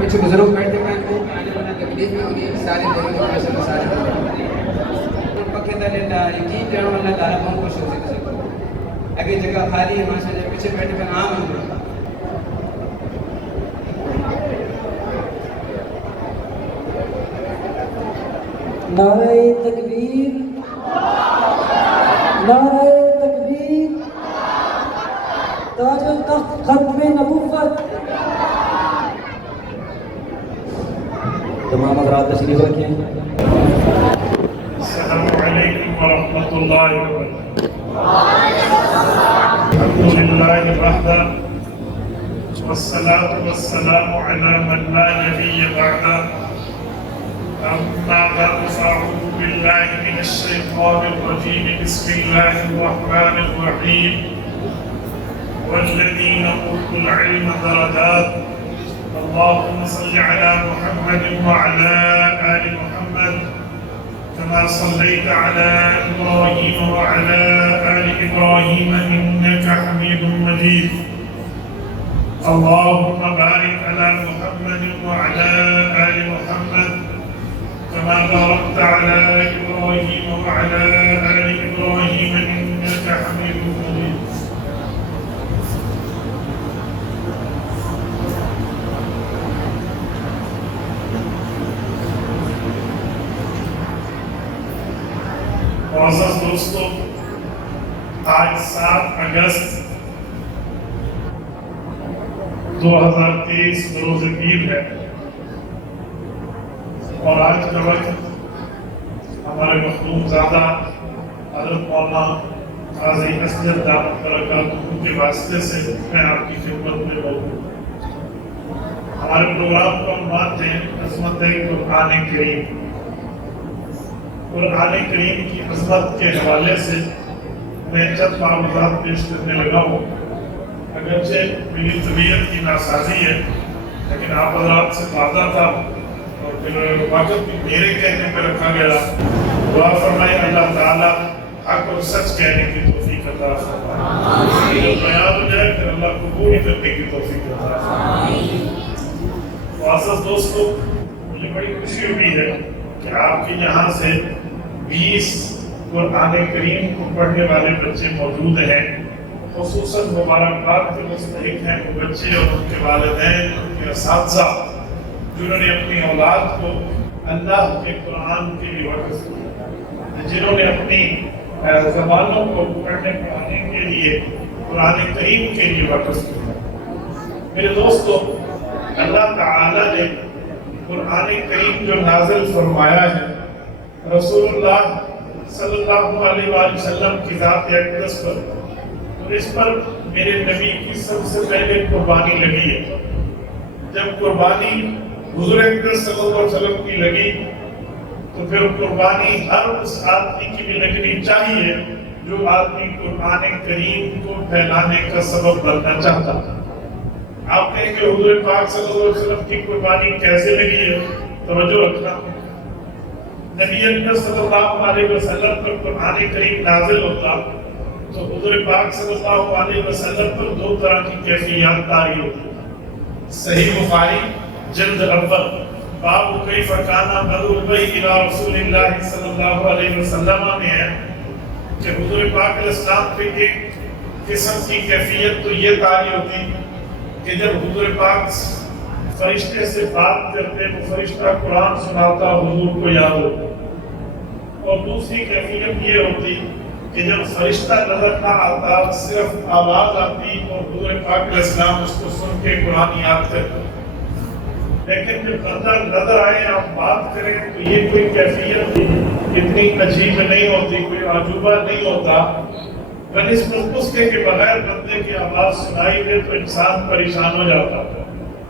کچھ بزرگ بیٹھے ہوئے ہیں وہ آنے والا تکلیف میں انہیں سارے دلوں کے پاس میں سارے دلوں پکے دلے دا یقین جانا والا دارا من کو شوزی کسے اگے جگہ خالی ہے ماشاء اللہ پیچھے بیٹھے ہوئے عام ہیں نعرہ تکبیر، نعرہ تکبیر، تاج التخت ختم نبوت۔ تمام حضرات تشریف رکھیں۔ السلام علیکم ورحمۃ اللہ وبرکاتہ۔ الحمد للہ وحدہ والصلاة والسلام علی من لا نبی بعدہ، اما بعد فاعوذ باللہ من الشیطان الرجیم، بسم اللہ الرحمن الرحیم۔ والذین اوتوا العلم درجات، اللهم صل على محمد وعلى آل محمد كما صليت على إبراهيم وعلى آل إبراهيم إنك حميد مجيد، اللهم بارك على محمد وعلى آل محمد كما باركت على إبراهيم وعلى آل إبراهيم إنك حميد مجيد۔ معزز دوستو، آج 7 اگست 2023 بروز عید ہے، اور آج کا وقت ہمارے مخدوم زادہ حضرت مولانا قاضی اسجد دامت برکاتہ کے واسطے سے میں آپ کی خدمت میں موجود ہوں۔ ہمارے پروگرام کا عنوان ہے عظمت قرآن کریم۔ قرآن کریم کی عظمت کے حوالے سے میں چند معلومات پیش کرنے لگا ہوں۔ اگرچہ میری طبیعت کی ناسازی ہے، لیکن آپ حضرات سے وعدہ تھا اور پھر وقت بھی میرے کہنے پہ رکھا گیا۔ دعا فرمائے اللہ تعالیٰ حق اور سچ کہنے کی توفیق عطا فرمائے، جو بیان ہو جائے پھر اللہ قبول کرنے کی توفیق عطا فرمائے۔ معزز دوستو، مجھے بڑی خوشی ہوئی ہے کہ آپ کے یہاں سے 20 قرآن کریم کو پڑھنے والے بچے موجود ہیں۔ خصوصاً مبارکباد کے مستحق ہیں وہ بچے اور ان کے والدین، ان کے اساتذہ، جنہوں نے اپنی اولاد کو اللہ کے قرآن کے لیے وقف کیا، جنہوں نے اپنی زبانوں کو پڑھنے پڑھانے کے لیے قرآن کریم کے لیے وقف کیا۔ میرے دوستو، اللہ تعالیٰ نے قرآن کریم جو نازل فرمایا ہے رسول اللہ صلی اللہ علیہ وآلہ وسلم کی ذات اقدس پر، اور اس پر میرے نبی کی سب سے پہلے قربانی لگی ہے۔ جب قربانی حضور اقدس صلی اللہ علیہ وسلم کی لگی تو پھر قربانی ہر اس آدمی کی بھی لگنی چاہیے جو آدمی قرآن کریم کو پھیلانے کا سبب بننا چاہتا تھا۔ آپ کہیں کہ حضور پاک صلی اللہ علیہ وسلم کی قربانی کیسے لگی ہے؟ توجہ رکھنا، نبی اکرم صلی اللہ علیہ وسلم پر قرآن کریم نازل ہوتا تو حضور پاک صلی اللہ علیہ وسلم پر 2 طرح کی کیفیات طاری ہوتی۔ صحیح بخاری جلد اول باب کیف کان بدء الوحی الی رسول اللہ صلی اللہ علیہ وسلم میں ہے کہ حضور پاک علیہ السلام پہ ایک قسم کی کیفیت تو یہ طاری ہوتی کہ جب حضور پاک فرشتے سے بات کرتے وہ فرشتہ قرآن سناتا حضور کو یاد ہوتا، اور دوسری کیفیت یہ ہوتی کہ جب فرشتہ نظر نہ آتا صرف آواز آتی اور حضور پاک علیہ السلام اس کو سن کے قرآن یاد کرتے۔ لیکن جب بندہ نظر آئے آپ بات کریں تو یہ کوئی کیفیت اتنی عجیب نہیں ہوتی، کوئی عجوبہ نہیں ہوتا، بنسبت اس کے بغیر بندے کی آواز سنائی دے تو انسان پریشان ہو جاتا ہے۔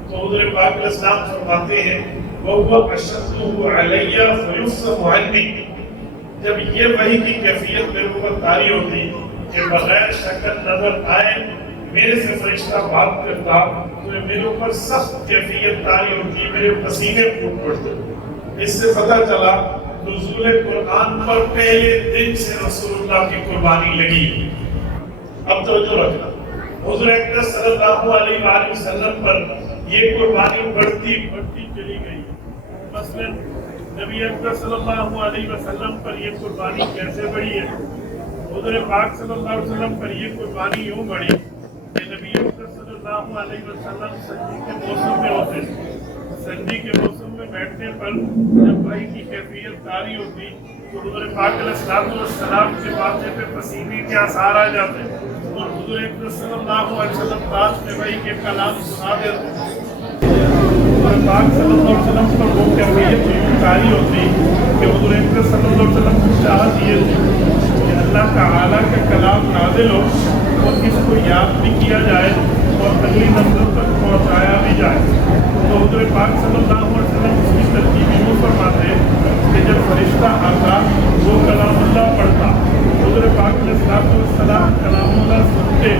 تو حضور پاک علیہ السلام فرماتے ہیں وَهُوَ أَشَدُّهُ عَلَيَّ فَيُفْصَحُ عَنِّي، جب یہ وحی کی کیفیت میرے اوپر طاری ہوتی کہ بغیر شکل نظر آئے میرے سے فرشتہ بات کرتا تو میرے اوپر سخت کیفیت طاری ہوتی، میرے پسینے پھوٹ پڑتے۔ اس سے پتہ چلا نزول قرآن پر پہلے دن سے رسول اللہ کی قربانی لگی۔ اب توجہ رکھنا، حضور اکرم صلی اللہ علیہ وآلہ وسلم پر یہ قربانی بڑھتی بڑھتی چلی گئی. مثلاً نبی اکرم صلی اللہ علیہ وسلم پر یہ قربانی کیسے بڑھی ہے؟ حضور پاک صلی اللہ علیہ وسلم پر یہ قربانی یوں بڑھی کہ نبی اکرم صلی اللہ علیہ وسلم سردی کے موسم میں ہوتے تھے. سردی کے موسم میں بیٹھنے پر جب بھائی کی کیفیت طاری ہوتی تو حضور پاک علیہ السلام کے ماتھے پہ پسینے کے آثار آ جاتے اور حضور اکرم صلی اللہ علیہ وسلم پاس میں بھائی کے کلام سنا دیتے. حضور پاک صلی اللہ علیہ وسلم پر وہ کیفیت یوں طاری ہوتی کہ حضور اکرم صلی اللہ علیہ وسلم کو چاہت یہ تھی کہ اللہ تعالیٰ کا کلام نازل ہو اور اس کو یاد بھی کیا جائے اور اگلی نسل تک پہنچایا بھی جائے. تو حضور پاک صلی اللہ علیہ وسلم اس کی ترتیب یوں فرماتے کہ جب فرشتہ آتا وہ کلام اللہ پڑھتا, حضور پاک علیہ السلام کلام اللہ سنتے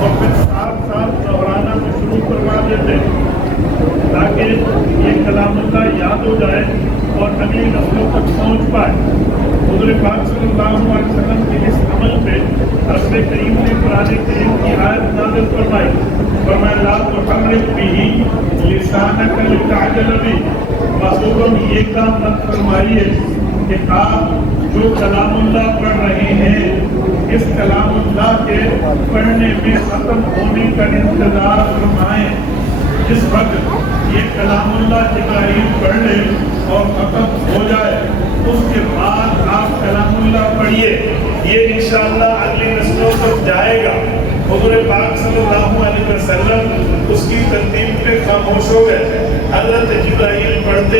اور پھر ساتھ ساتھ دہرانا کو شروع کروا دیتے تاکہ یہ کلام اللہ یاد ہو جائے اور اگلی نسلوں تک پہنچ پائے. حضور پاک صلی اللہ علیہ وسلم کے اس عمل پہ رب کریم نے قرآن کریم کی آیت نازل فرمائی. فرمایا لا تحرک به لسانک لتعجل به. محبوبم یہ کام مت فرمائیے کہ آپ جو کلام اللہ پڑھ رہے ہیں اس کلام اللہ کے پڑھنے میں ختم ہونے کا انتظار فرمائیں. جس وقت یہ کلام اللہ جبرائیل پڑھ لے اور ختم ہو جائے اس کے بعد آپ کلام اللہ پڑھیے. یہ انشاءاللہ اگلی نسلوں تک جائے گا. حضور پاک صلی اللہ علیہ وسلم اس کی ترتیب پہ خاموش ہو گئے. حضرت جبرائیل پڑھتے,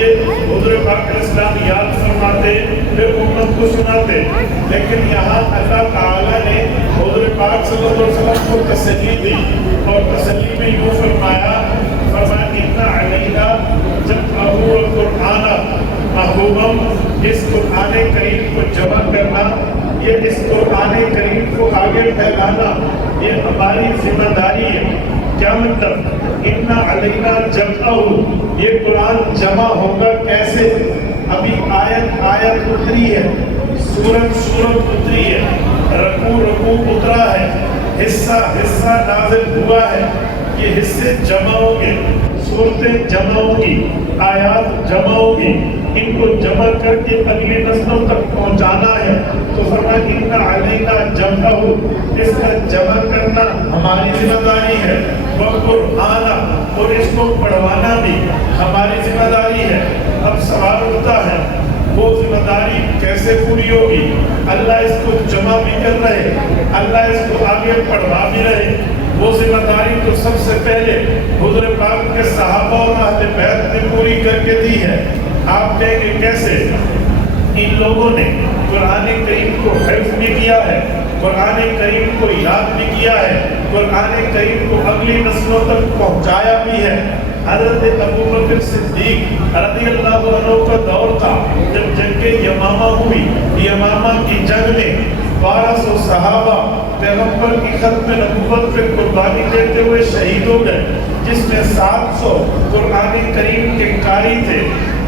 حضور پاک علیہ السلام یاد فرماتے, پھر امت کو سناتے. لیکن یہاں اللہ تعالیٰ نے حضور پاک صلی اللہ علیہ وسلم کو تسلی دی اور تسلی میں یوں فرمایا اِنَّ عَلَيْنَا جَمْعَهُ وَقُرْآنَهُ. محبوبم اس قرآن کریم کو جمع کرنا, یہ اس قرآن کریم کو آگے پھیلانا یہ ہماری ذمہ داری ہے. کیا مطلب؟ اِنَّ عَلَيْنَا جَمْعَهُ. یہ قرآن جمع ہوگا کیسے؟ ابھی آیت اتری ہے, سورت اتری ہے, رکوع اترا ہے, حصہ نازل ہوا ہے. یہ حصے جمع ہوں گے, صورتیں جمع ہوں گی, آیات جمع ہوں گی. ان کو جمع کر کے اگلی نسلوں تک پہنچانا ہے. تو فرمایا اِنَّ عَلَيْنَا جَمْعَهُ. اس کا جمع کرنا ہماری ذمہ داری ہے. وَقُرْآنَهُ. اور اس کو پڑھوانا بھی ہماری ذمہ داری ہے. اب سوال اٹھتا ہے وہ ذمہ داری کیسے پوری ہوگی؟ اللہ اس کو جمع بھی کر رہے, اللہ اس کو آگے پڑھوا بھی رہے. وہ ذمہ داری تو سب سے پہلے حضور پاک کے صحابہ اور اہل بیت نے پوری کر کے دی ہے. آپ کہیں گے کیسے؟ ان لوگوں نے قرآن کریم کو حفظ بھی کیا ہے, قرآن کریم کو یاد بھی کیا ہے, قرآن کریم کو اگلی نسلوں تک پہنچایا بھی ہے. حضرت ابوبکر صدیق رضی اللہ عنہ کا دور تھا جب جنگ یمامہ ہوئی. یمامہ کی جنگ میں 1200 صحابہ پیغمبر کی ختم نبوت پہ قربانی دیتے ہوئے شہید ہو گئے, جس میں 700 قرآن کریم کے قاری تھے.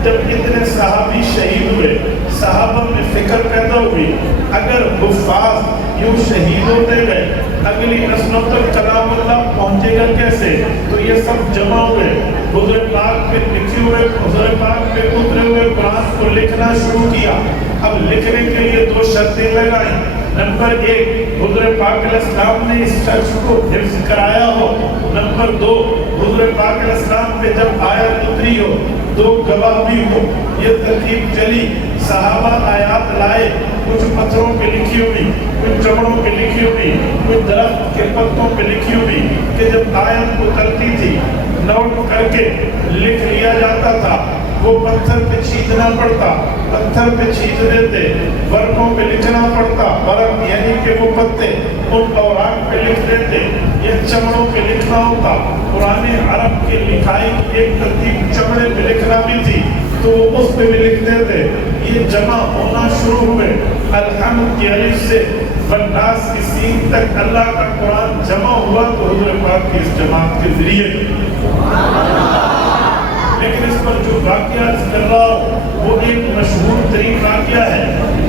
جب اتنے صحابی شہید ہوئے صحابہ میں فکر پیدا ہوئی اگر حفاظ یوں شہید ہوتے گئے اگلی نسلوں تک کلام اللہ پہنچے گا کیسے؟ تو یہ سب جمع ہوئے, حضور پاک پہ لکھے ہوئے, حضور پاک پہ اترے ہوئے قرآن کو لکھنا شروع کیا. اب لکھنے کے لیے 2 شرطیں لگائیں. نمبر 1 حضور پاک علیہ السلام نے اس شخص کو حفظ کرایا ہو. نمبر 2 حضور پاک علیہ السلام پہ جب آیت اتری ہو 2 گواہ بھی ہو. یہ ترتیب چلی. صحابہ آیات لائے, کچھ پتھروں پہ لکھی ہوئی, کچھ چمڑوں پہ لکھی ہوئی, کچھ درخت کے پتوں پہ لکھی ہوئی کہ جب آیت اترتی تھی نوٹ کر کے لکھ لیا جاتا تھا. وہ پتھر پہ چھینچنا پڑتا, پتھر پہ چھینچ دیتے, ورقوں پہ لکھنا پڑتا. ورق یعنی کہ وہ پتے ان اوراق پہ لکھ دیتے. یہ چمڑوں پہ لکھنا ہوتا. پرانے عرب کے لکھائی کی ایک ترتیب چمڑے پہ لکھنا بھی تھی تو وہ اس پہ بھی لکھ دیتے. یہ جمع ہونا شروع ہوئے. الحمد کی الف سے والناس کی سین تک اللہ کا قرآن جمع ہوا تو حضور پاک کی اس جماعت کے ذریعے. لیکن اس پر جو واقعہ کر رہا ہوں وہ ایک مشہور ترین واقعہ ہے.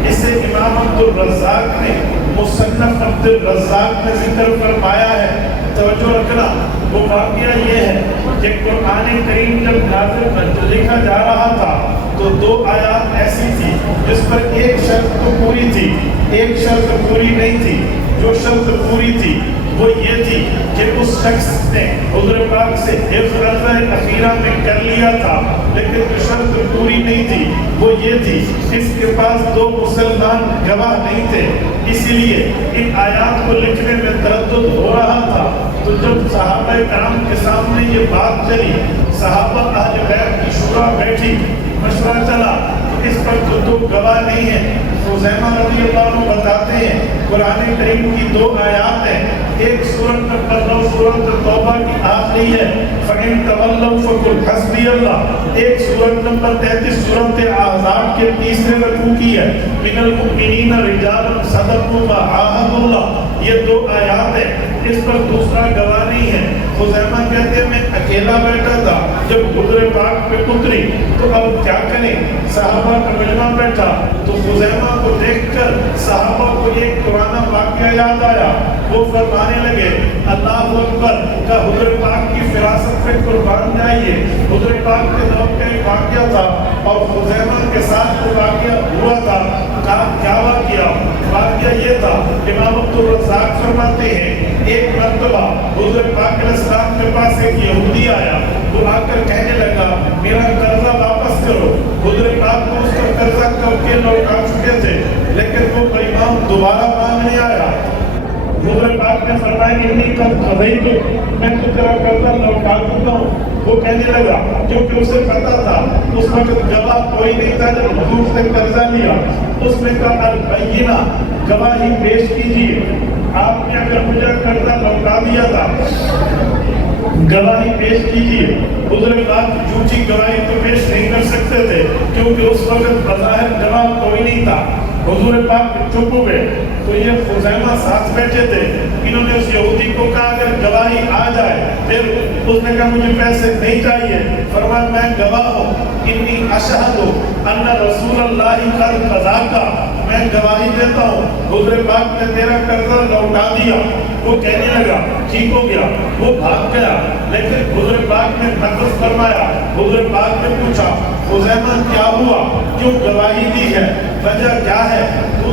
اسے امام عبدالرزاق نے مصنف عبد الرزاق نے ذکر فرمایا ہے. توجہ رکھنا, وہ واقعہ یہ ہے کہ قرآن کریم جب نازل لکھا جا رہا تھا تو 2 آیات ایسی تھی جس پر ایک شرط تو پوری تھی, ایک شرط پوری نہیں تھی. جو شرط پوری تھی وہ یہ تھی کہ اس شخص نے حضور پاک سے حفظ اخیرہ میں کر لیا تھا, لیکن جو شرط پوری نہیں تھی وہ یہ تھی اس کے پاس 2 مسلمان گواہ نہیں تھے, اسی لیے ان آیات کو لکھنے میں تردد ہو رہا تھا. تو جب صحابہ کرام کے سامنے یہ بات چلی, صحابہ اہل بیت کی شورا بیٹھی, مشورہ چلا اس پر تو 2 گواہ نہیں ہیں. خزیمہ رضی اللہ عنہ بتاتے ہیں قرآن کریم کی 2 آیات ہیں, ایک سورۃ نمبر 9 سورۃ توبہ کی آخری ہے فَإِن تَوَلَّوْا فَقُلْ حَسْبِيَ اللَّهُ, ایک سورۃ نمبر 33 سورۃ احزاب کے تیسرے رکوع کی ہے مِنَ الْمُؤْمِنِينَ رِجَالٌ صَدَقُوا مَا عَاهَدُوا اللَّهَ. یہ 2 آیات ہیں, اس پر دوسرا گواہ نہیں ہے. خزیمہ کہتے ہیں میں اکیلا بیٹھا تھا, جب حضور پاک پہ اتری تو اب کیا کریں, صحابہ کا مجمع بیٹھا تو خزیمہ کو دیکھ کر صحابہ کو ایک پرانا واقعہ یاد آیا. وہ فرمانے لگے اللہ اکبر کا حضور پاک کی فراست پہ قربان جائیے. حضور پاک کے دور کا ایک واقعہ تھا اور خزیمہ کے ساتھ وہ واقعہ ہوا تھا. کیا واقعہ یہ تھا, امام عبد الرزاق فرماتے ہیں ایک مرتبہ حضور پاک علیہ السلام کے پاس ایک یہودی آیا, وہ آ کر کہنے لگا میرا قرضہ واپس کرو. حضور پاک کو اس کا قرضہ کب کے لوٹا چکے تھے, لیکن وہ امام دوبارہ مانگنے آیا. حضور پاک نے فرمایا انی قد قضیت, میں تو تیرا قرضہ لوٹا چکا ہوں. وہ کہنے لگا کیونکہ اسے پتا تھا اس وقت گواہ کوئی نہیں تھا جب حضور سے قرضہ لیا. اس نے کہا البینہ, گواہی پیش کیجیے, آپ نے اگر مجھے قرضہ لوٹا دیا تھا گواہی پیش کیجیے. حضور پاک جھوٹی گواہی تو پیش نہیں کر سکتے تھے کیونکہ اس وقت بظاہر گواہ کوئی نہیں تھا. حضور پاک چپ ہو گئے تو یہ خزیمہ ساتھ بیٹھے تھے, انہوں نے اس یہودی کو کہا اگر گواہی آ جائے, پھر اس نے کہا مجھے پیسے نہیں چاہیے. فرمایا میں گواہ ہوں, انی اشہد ان رسول اللہ قد قضاک, میں گواہی دیتا ہوں حضور پاک نے تیرا قرضہ لوٹا دیا. وہ کہنے لگا ٹھیک ہو گیا, وہ بھاگ گیا. لیکن حضور پاک نے نقص فرمایا. حضور پاک نے پوچھا خزیمہ کیا ہوا, کیوں گواہی دی ہے, وجہ کیا ہے؟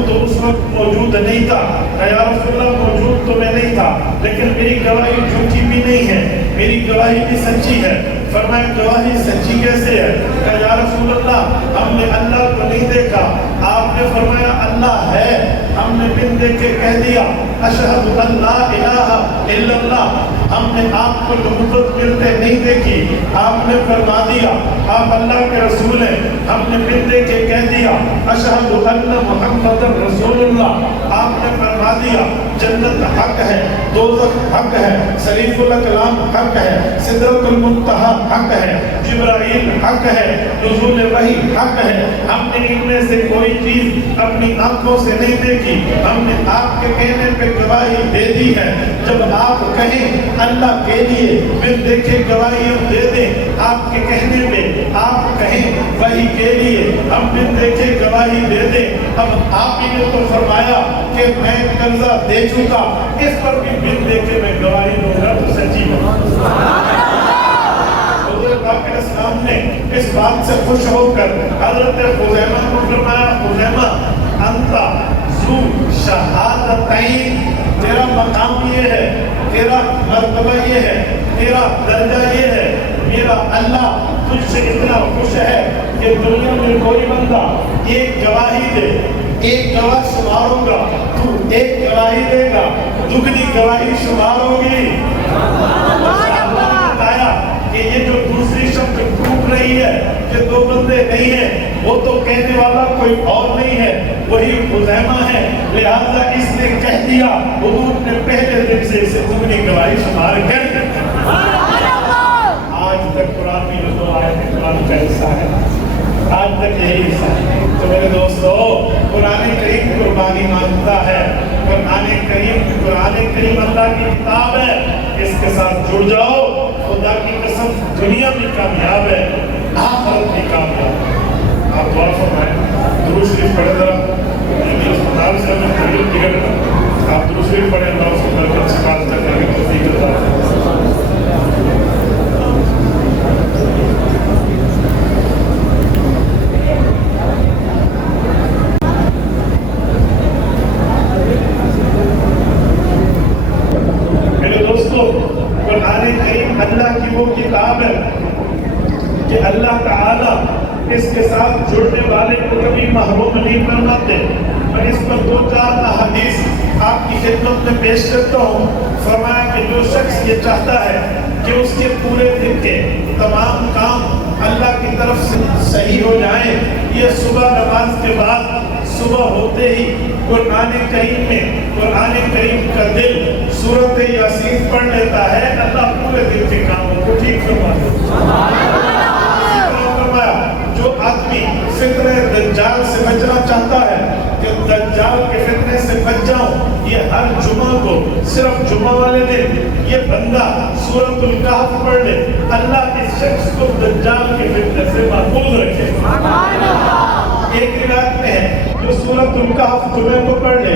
تو اس وقت موجود نہیں تھا. یا رسول اللہ موجود تو میں نہیں تھا, لیکن میری گواہی جھوٹی بھی نہیں ہے, میری گواہی بھی سچی ہے. فرمایا گواہی سچی کیسے ہے؟ کہ یا رسول اللہ ہم نے اللہ کو نہیں دیکھا. آپ نے فرمایا اللہ ہے, ہم نے بن دیکھ کے کہہ دیا اشہد ان لا الہ الا اللہ. ہم نے آپ کو نبوت ملتے نہیں دیکھی, آپ نے فرما دیا آپ اللہ کے رسول ہیں. ہم نے بن دیکھ کے کہہ دیا اشہد ان محمد رسول اللہ. آپ نے فرما دیا جنت حق ہے, دوزخ حق ہے, شریف الکلام حق ہے, سدرۃ المنتہا حق ہے, جبرائیل حق ہے, نزول وحی حق ہے. ہم نے ان میں سے کوئی چیز اپنی آنکھوں سے نہیں دیکھی, ہم نے آپ کے کہنے پہ گواہی دے دی ہے. جب آپ کہیں اللہ کے لیے پھر دیکھیں گواہی دے دیں, آپ کے کہنے پہ آپ کہیں وحی کے لیے ہم پھر دیکھیں گواہی دے دیں. اب آپ ہی نے تو فرمایا کہ میں قرضہ دے چکا, اس پر بھی بن دیکھے میں گواہی دوں گا تو سچی ہوں. حضور پاک علیہ السلام نے اس بات سے خوش ہو کر حضرت خزیمہ کو فرمایا خزیمہ انت ذو شہادتین, تیرا مقام یہ ہے, تیرا مرتبہ یہ ہے, تیرا درجہ یہ ہے. میرا اللہ تجھ سے اتنا خوش ہے کہ دنیا میں کوئی بندہ ایک گواہی دے, ایک گواہ شمار ہوگا, تو ایک گواہی دے گا, دگنی گواہی شمار ہوگی. بتایا کہ یہ جو دوسری شبد ٹوٹ رہی ہے کہ 2 بندے نہیں ہیں, وہ تو کہنے والا کوئی اور نہیں ہے, وہی خزیمہ ہے. لہذا اس نے کہہ دیا, حضور نے پہلے دن سے اسے دگنی گواہی شمار کر دی. آج تک قرآن کی جو آیت قرآن کا حصہ ہے, آج تک یہی حصہ ہے. تو میرے دوستو قرآن کریم قربانی مانگتا ہے. قرآن کریم اللہ کی کتاب ہے, اس کے ساتھ جڑ جاؤ. خدا کی قسم دنیا بھی کامیاب ہے, آخرت بھی کامیاب ہے. آپ دعا فرمائیں, درود شریف پڑھے ذرا. اسپتال سے ہمیں قریب ٹکٹ کہ اللہ تعالیٰ اس کے ساتھ جڑنے والے کو کبھی محروم نہیں فرماتے. میں اس پر 2-4 احادیث آپ کی خدمت میں پیش کرتا ہوں. فرمایا کہ جو شخص یہ چاہتا ہے کہ اس کے پورے دن کے تمام کام اللہ کی طرف سے صحیح ہو جائیں، یہ صبح نماز کے بعد صبح ہوتے ہی قرآن کریم کا دل سورۃ یاسین پڑھ لیتا ہے، اللہ پورے دن کے کاموں کو ٹھیک کروا دیتا ہے. جو آدمی فتنہ دجال سے بچنا چاہتا ہے کہ دجال کے فتنے سے بچ جاؤں، یہ ہر جمعہ کو صرف جمعہ والے دن یہ بندہ سورۃ الکہف پڑھ لے، اللہ اس شخص کو دجال کے فتنے سے محفوظ رکھے. ایک روایت میں ہے جو سورۃ الکہف جمعے کو پڑھ لے،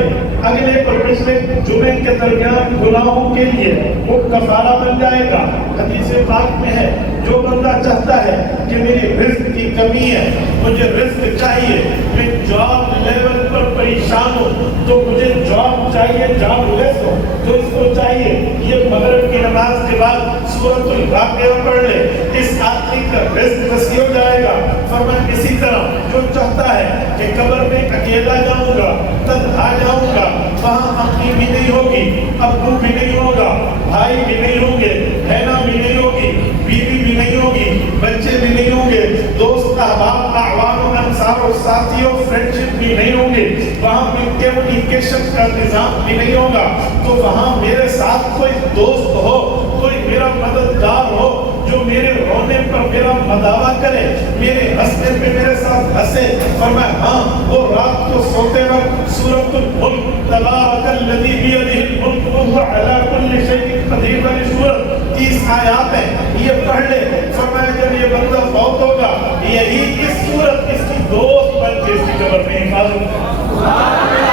اگلے اور پچھلے جمعے کے درمیان گناہوں کے لیے وہ کفارہ بن جائے گا. حدیث پاک میں ہے جو بندہ چاہتا ہے کہ میری رزق کی کمی ہے، مجھے رزق چاہیے، میں جاب لیول پر پریشان ہوں تو مجھے جاب چاہیے، جاب لیس ہو تو اس کو چاہیے یہ مغرب کی نماز کے بعد سورۃ الواقعہ پڑھ لے، اس آدمی کا رزق وسیع ہو جائے گا. فرمایا اسی طرح جو چاہتا ہے کہ قبر میں اکیلا جاؤں گا، تنہا جاؤں گا، وہاں امی بھی نہیں ہوگی، ابو بھی نہیں ہوگا، بھائی بھی نہیں ہوں گے، بہنا بھی نہیں ہوگی، بیوی بھی نہیں ہوگی، بچے بھی نہیں ہوں گے، دوست احباب اعوان و انصار و ساتھیوں فرینڈشپ بھی نہیں ہوں گے، وہاں بھی کمیونیکیشن کا نظام بھی نہیں ہوگا، تو وہاں میرے ساتھ کوئی دوست ہو، کوئی میرا مددگار ہو جو میرے رونے پر میرا مداوا کرے، میرے ہنسنے پہ میرے ساتھ ہنسے. فرمایا ہاں وہ رات کو سوتے وقت سورۃ الملک تبارک الذی بیدہ الملک وہو علی کل شیء قدیر والی سورت 30 آیات ہیں، یہ پڑھ لے. فرمایا جب یہ بندہ فوت ہوگا یہی اس سورت اس کی دوست بن کے اس کی قبر میں حفاظت کرے.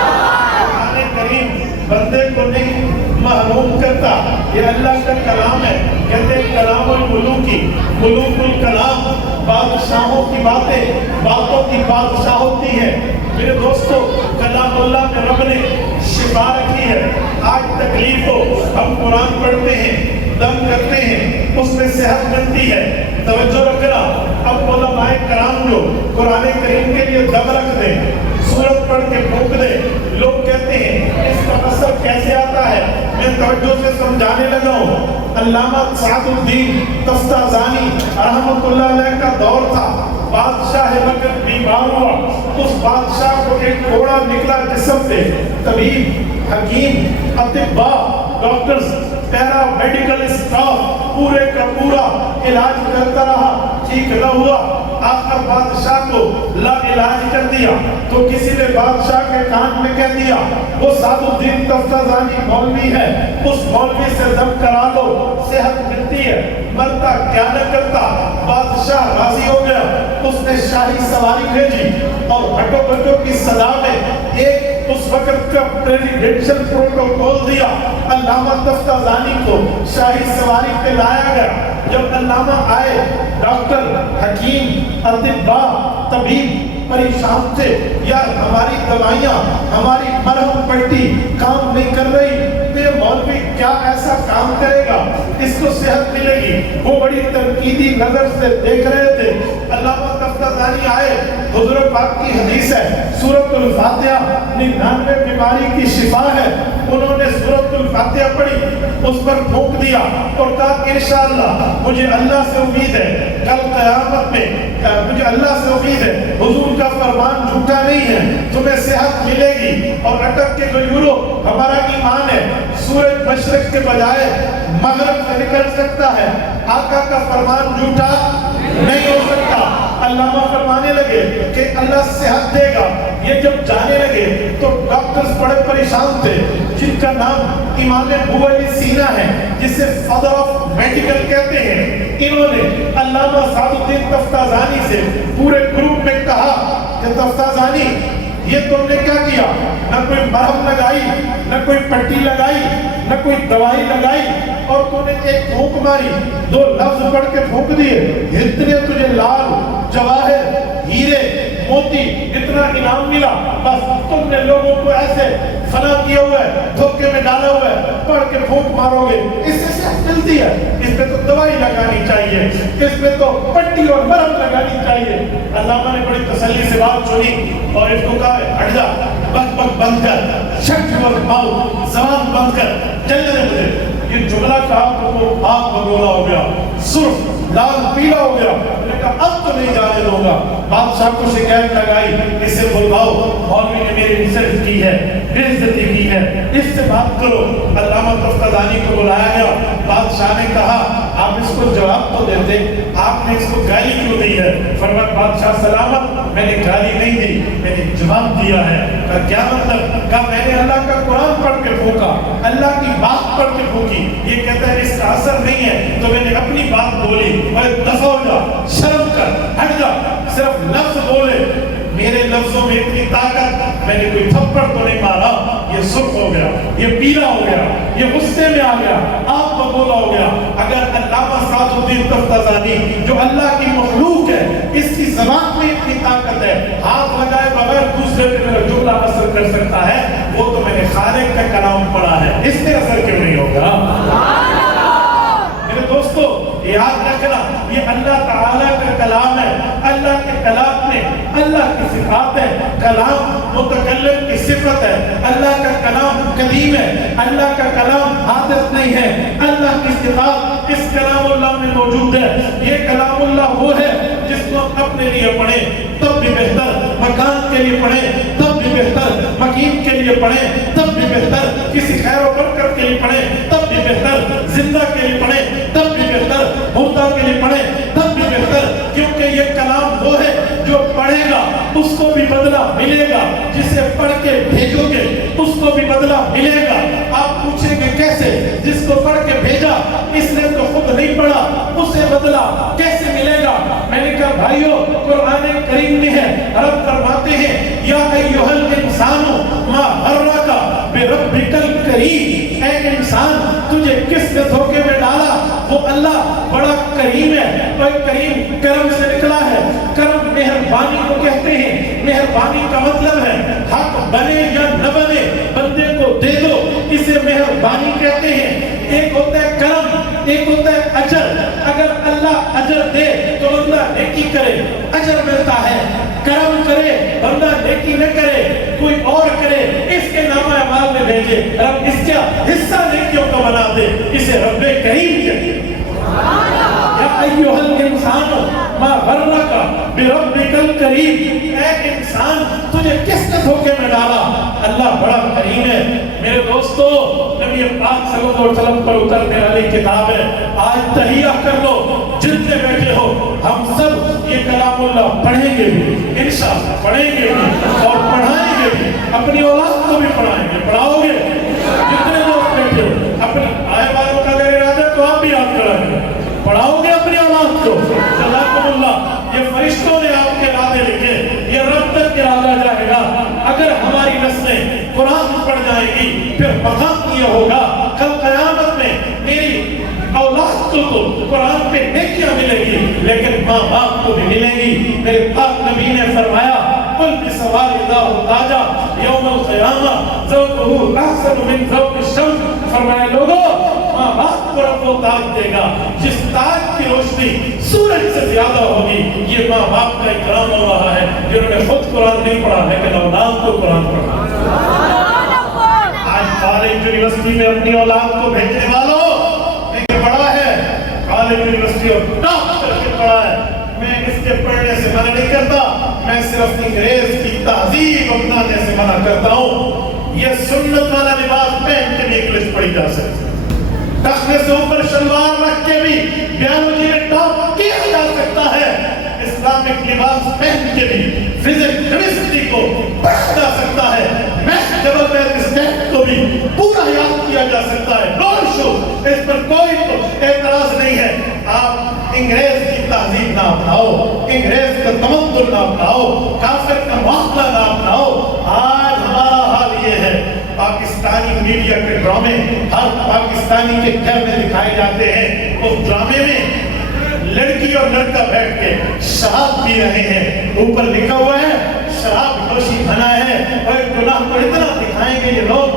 قرآن کریم بندے کو نہیں محروم کرتا، یہ اللہ کا کلام ہے. کہتے ہیں کلام الملوکی، ملوک الکلام، بادشاہوں کی باتوں کی بادشاہ ہوتی ہے. میرے دوستو کلام اللہ میں رب نے شفا رکھی ہے. آج تکلیف ہو ہم قرآن پڑھتے ہیں، دم کرتے ہیں، اس میں صحت ملتی ہے. توجہ رکھنا، اب علماء کرام جو قرآن کریم کے لیے دم رکھ دیں، سورت پڑھ کے پھونک دیں، لوگ کہتے ہیں اس کا اثر کیسے آتا ہے. میں توجہ سے سمجھانے لگا ہوں. علامہ سعد الدین تفتازانی رحمۃ اللہ علیہ کا دور تھا. بادشاہ وقت بیمار ہوا، اس بادشاہ کو ایک کوڑا نکلا جسم سے. طبیب، حکیم، اطباء، ڈاکٹرز، پیرا میڈیکل اسٹاف پورے کا پورا علاج کرتا رہا، ٹھیک نہ ہوا. آخر بادشاہ کو لا علاج کر دیا تو کسی نے بادشاہ کے کان میں کہہ دیا وہ سعد الدین تفتازانی مولوی ہے، اس مولوی سے دم کرا لو، صحت ملتی ہے. مرتا کیا نہ کرتا. بادشاہ راضی ہو گیا. اس نے شاہی سواری بھیجی اور بھٹو بھٹو کی صدا میں ایک اس وقت کا پریزیڈنشل پروٹوکول دیا. علامہ تفتازانی کو شاہی سواری پہ لایا گیا. جب علامہ آئے، ڈاکٹر، حکیم، اطباء، طبیب پریشان تھے. یار ہماری دوائیاں، ہماری مرہم پٹی کام نہیں کر رہی، تو یہ مولوی کیا ایسا کام کرے گا، اس کو صحت ملے گی. وہ بڑی تنقیدی نظر سے دیکھ رہے تھے. علامہ تفتازانی آئے. حضور پاک کی حدیث ہے سورۃ الفاتحہ 99 بیماری کی شفا ہے. انہوں نے سورۃ الفاتحہ پڑھی، اس پر پھونک دیا اور کہا انشاءاللہ مجھے اللہ سے امید ہے کل قیامت میں، مجھے اللہ سے امید ہے حضور کا فرمان جھوٹا نہیں ہے، تمہیں صحت ملے گی. اور اٹک کے جو یورو ہمارا ایمان ہے سورج مشرق کے بجائے مغرب سے نکل سکتا ہے. آقا کا فرمان جھوٹا نہیں ہو سکتا. علامہ فرمانے لگے کہ اللہ صحت دے گا. یہ جب جانے لگے تو ڈاکٹرز بڑے پریشان تھے جن کا نام امام ابو علی سینا ہے، جسے فادر آف میڈیکل کہتے ہیں. انہوں نے علامہ سعد الدین تفتازانی سے پورے گروپ میں کہا کہ تفتازانی یہ تم نے کیا کیا؟ نہ کوئی مرہم لگائی، نہ کوئی پٹی لگائی، نہ کوئی دوائی لگائی، اور تو نے ایک پھونک ماری، 2 لفظ پڑھ کے پھونک دیے. اتنے تجھے لال، جواہر، ہیرے، موتی اتنا انعام ملا، بس تم نے لوگوں کو ایسے فلاں کیا ہوا ہے، دھوکے میں ڈالا ہوا ہے، پڑھ کے پھونک مارو گے، اس سے صحت ملتی ہے، اس پہ تو دوائی لگانی چاہیے، اس پہ تو پٹی اور مرہم لگانی چاہیے۔ علامہ نے بڑی تسلی سے بات سنی اور اس کو کہا ہٹ جا، بک بک بند کر، شٹ یور ماؤتھ، زبان بند کر، چلنے دے مجھے۔ یہ جملہ کہا تو وہ آگ بگولا ہو گیا، سرخ لال پیلا ہو گیا۔ میں نے کہا اب تو نہیں جانے دوں گا۔ بادشاہ کو شکایت لگائی، اسے بلواؤ، مولوی نے میری عزت کی ہے، بے عزتی کی ہے، اس سے بات کرو۔ علامہ تفتزانی کو بلایا گیا، بادشاہ نے کہا آپ اس کو جواب تو دیتے، آپ نے اس کو گالی کیوں دی ہے؟ فرمایا بادشاہ سلامت، میں نے گالی نہیں دی، میں نے جواب دیا ہے۔ کہا کیا مطلب؟ کہا میں نے اللہ کا قرآن پڑھ کے پھونکا، اللہ کی بات پڑھ کے پھونکی، یہ کہتا ہے اس کا اثر نہیں ہے تو میں نے اپنی بات بولی۔ دفع ہو جا، شرم کر، ہٹ جا، صرف لفظ بولے، میرے لفظوں میں اتنی طاقت، میں نے کوئی تھپڑ تو نہیں مارا۔ یہ سرخ ہو گیا، یہ پیلا ہو گیا، یہ غصے میں آ گیا، آپ بگولا ہو گیا۔ اگر علامہ سعد الدین تفتزانی جو اللہ کی مخلوق ہے، اس کی زبان میں اتنی طاقت ہے، ہاتھ لگائے بغیر دوسرے پہ میرا جملہ اثر کر سکتا ہے، وہ تو میں نے خالق کا کلام پڑھا ہے، اس پہ اثر کیوں نہیں ہوگا؟ میرے دوستو یاد رکھنا، یہ اللہ تعالیٰ کا کلام ہے، اللہ کے کلام میں اللہ کی صفات ہے، کلام متکلم کی صفت ہے، اللہ کا کلام قدیم ہے، اللہ کا کلام حادث نہیں ہے، اللہ کی صفات اس کلام اللہ میں موجود ہے۔ یہ کلام اللہ وہ ہے جس کو ہم اپنے لیے پڑھیں تب بھی بہتر، مکان کے لیے پڑھیں تب بھی بہتر، مکین کے لیے پڑھیں تب بھی بہتر، کسی خیر و برکت کے لیے پڑھیں تب بھی بہتر، زندہ کے لیے پڑھیں تب بھی بہتر، مردہ کے لیے پڑھیں تب بھی بہتر، کیونکہ یہ کلام وہ ہے جو پڑھے گا اس کو بھی بدلہ ملے گا، جسے پڑھ کے بھیجو گے اس کو بھی بدلہ ملے گا۔ آپ پوچھیں گے کیسے؟ جس کو پڑھ کے بھیجا اس نے تو خود نہیں پڑھا، اسے بدلہ کیسے ملے گا؟ میں نے کہا بھائیو، قرآن کریم میں ہے، رب فرماتے ہیں یا ایھا الانسان ما غرک بربک الکریم، اے انسان تجھے کس نے دھوکے میں ڈالا؟ وہ اللہ بڑا کریم ہے، اور کریم کرم سے نکلا ہے۔ کرم مہربانی کو کہتے ہیں، مہربانی کا مطلب ہے حق بنے یا نہ بنے بندے کو دے دو، اسے مہربانی کہتے ہیں۔ ایک ہوتا ہے کرم، ایک ہوتا ہے اجر۔ اگر اللہ اجر دے تو بندہ نیکی کرے، اجر ملتا ہے۔ کرم کرے بندہ نیکی نہ کرے، کوئی اور کرے، اس کے نامہ اعمال میں بھیجے، رب اس کا حصہ نیکیوں کا بنا دے، اسے رب کریم کہتے ہیں۔ یا ایھا الانسان ما غرک بربک الکریم، اے انسان تجھے کس نے دھوکے میں ڈالا؟ اللہ بڑا کریم ہے۔ میرے دوستو، نبی پاک صلی اللہ علیہ وسلم پر اترنے والی کتاب ہے، آج تہیہ کر لو، جتنے بیٹھے ہو ہم سب یہ کلام اللہ پڑھیں گے بھی، انشاءاللہ پڑھیں گے بھی اور پڑھائیں گے بھی، اپنی اولاد کو بھی پڑھائیں گے، پڑھاؤ گے جتنے دوست بیٹھے ہو، اپنے آئے والوں کا اگر ارادہ تو آپ بھی یاد کرائیں گے، پڑھاؤ گے اپنی اولاد کو۔ جزاکم اللہ، یہ فرشتوں نے آپ کے ارادے لکھے، یہ رب تک ارادہ جائے گا۔ اگر ہماری نسلیں قرآن پڑھ جائیں گی پھر مقام یہ ہوگا کل قیامت میں میری اولاد کو تو قرآن پہ نیکیاں ملے گی لیکن ماں باپ کو بھی ملے گی۔ میرے پاک نبی نے فرمایا قل بسوال اللہ تاجا یوم القیامہ ذوقہ احسن من ذوق الشمس، فرمایا لوگوں ماں باپ کو رب وہ تاج دے گا جس تاج کی روشنی سورج سے زیادہ ہوگی۔ یہ ماں باپ کا اکرام ہو رہا ہے جنہوں نے خود قرآن نہیں پڑھا لیکن اولاد کو قرآن پڑھا۔ آج کالج یونیورسٹی میں اپنی اولاد کو بھیجنے والوں ایک بڑا ہے، کالج یونیورسٹی اور ٹاپ کر کے پڑھا ہے، میں اس کے پڑھنے سے منع نہیں کرتا، میں صرف انگریز کی تہذیب اپنانے سے منع کرتا ہوں۔ یہ سنت والا لباس پہن کے بھی انگلش پڑھی جا سکتی، ٹخنے سے اوپر شلوار رکھ کے بھی بیالوجی میں ٹاپ کیا جا سکتا ہے، اسلامک لباس پہن کے بھی فزکس کیمسٹری کو پڑھا جا سکتا ہے، میتھ ڈبل میتھ اسٹیٹ کو بھی پورا یاد کیا جا سکتا ہے، نو ایشو، اس پر کوئی اعتراض نہیں ہے۔ آپ انگریز کی تہذیب نہ اپناؤ، انگریز کا تمدن نہ اپناؤ، کافر کا معاملہ نہ اپناؤ۔ آج ہمارا حال یہ ہے، پاکستانی میڈیا کے ڈرامے ہر پاکستانی کے گھر میں دکھائے جاتے ہیں، اس ڈرامے میں لڑکی اور لڑکا بیٹھ کے شراب پی رہے ہیں، اوپر لکھا ہوا ہے شراب نوشی منع ہے، اور گناہ کو اتنا دکھائیں گے یہ لوگ